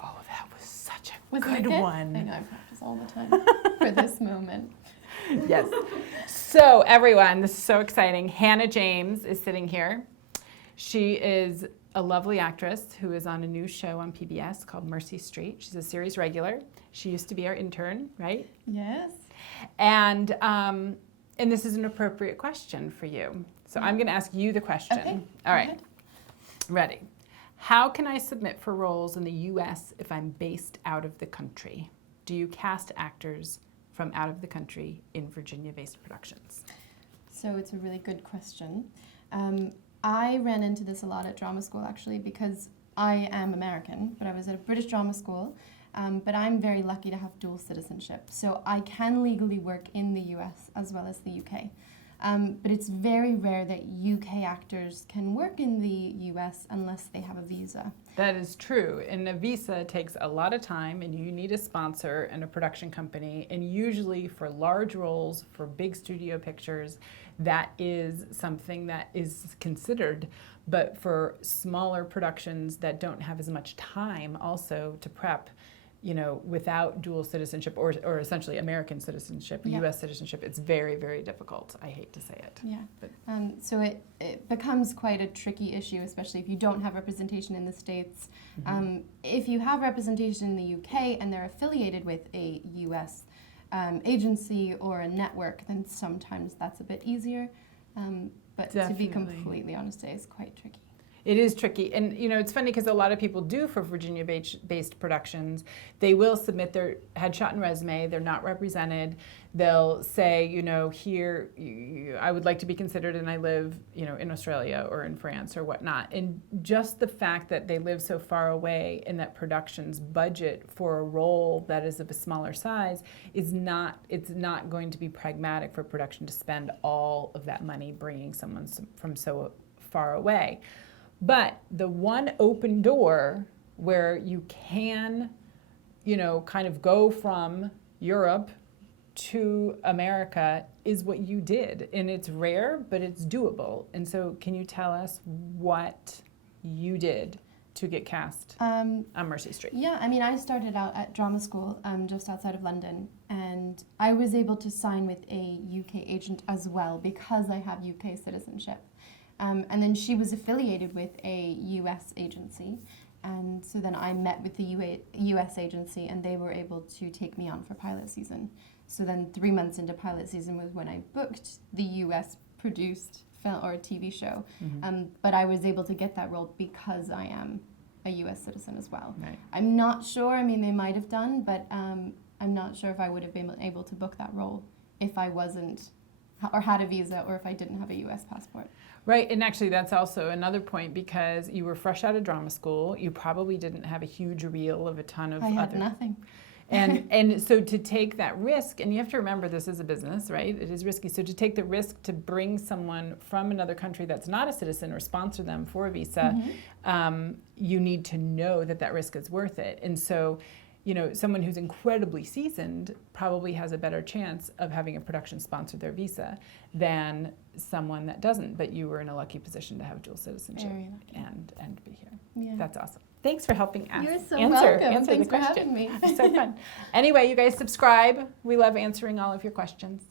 Oh, that was such a Was good it good? one. I know, I practice all the time for this moment. Yes. So everyone, this is so exciting. Hannah James is sitting here. She is a lovely actress who is on a new show on PBS called Mercy Street. She's a series regular. She used to be our intern, right? Yes. And this is an appropriate question for you. So I'm going to ask you the question. Okay. All right. Go ahead. Ready. How can I submit for roles in the U.S. if I'm based out of the country? Do you cast actors from out of the country in Virginia-based productions? So it's a really good question. I ran into this a lot at drama school, actually, because I am American, but I was at a British drama school. But I'm very lucky to have dual citizenship. So I can legally work in the US as well as the UK. But it's very rare that UK actors can work in the US unless they have a visa. That is true. And a visa takes a lot of time, and you need a sponsor and a production company. And usually for large roles, for big studio pictures, that is something that is considered. But for smaller productions that don't have as much time also to prep, you know, without dual citizenship or essentially American citizenship, Yeah. US citizenship, it's very, very difficult. I hate to say it. Yeah. But So it becomes quite a tricky issue, especially if you don't have representation in the States. If you have representation in the UK and they're affiliated with a US agency or a network, then sometimes that's a bit easier. But Definitely. to be completely honest, it's quite tricky. It is tricky. And, you know, it's funny because a lot of people do for Virginia-based productions. They will submit their headshot and resume. They're not represented. They'll say, you know, here, I would like to be considered and I live, you know, in Australia or in France or whatnot. And just the fact that they live so far away and that production's budget for a role that is of a smaller size is not, it's not going to be pragmatic for production to spend all of that money bringing someone from so far away. But the one open door where you can, you know, kind of go from Europe to America is what you did. And it's rare, but it's doable. And so can you tell us what you did to get cast on Mercy Street? Yeah, I mean, I started out at drama school just outside of London, and I was able to sign with a UK agent as well because I have UK citizenship. And then she was affiliated with a US agency. And so then I met with the US agency and they were able to take me on for pilot season. So then 3 months into pilot season was when I booked the US produced film or TV show. But I was able to get that role because I am a US citizen as well. Right. I'm not sure, I mean, they might have done, but I'm not sure if I would have been able to book that role if I wasn't, or had a visa, or if I didn't have a US passport. Right, and actually that's also another point because you were fresh out of drama school. You probably didn't have a huge reel of a ton of I had other... nothing. And so to take that risk, and you have to remember this is a business, right? It is risky. So to take the risk to bring someone from another country that's not a citizen or sponsor them for a visa, you need to know that that risk is worth it. And so, you know, someone who's incredibly seasoned probably has a better chance of having a production sponsor their visa than someone that doesn't. But you were in a lucky position to have dual citizenship and be here. Yeah. That's awesome. Thanks for helping us You're so answer welcome. Thanks the for question. having me. It's so fun. Anyway, you guys subscribe. We love answering all of your questions.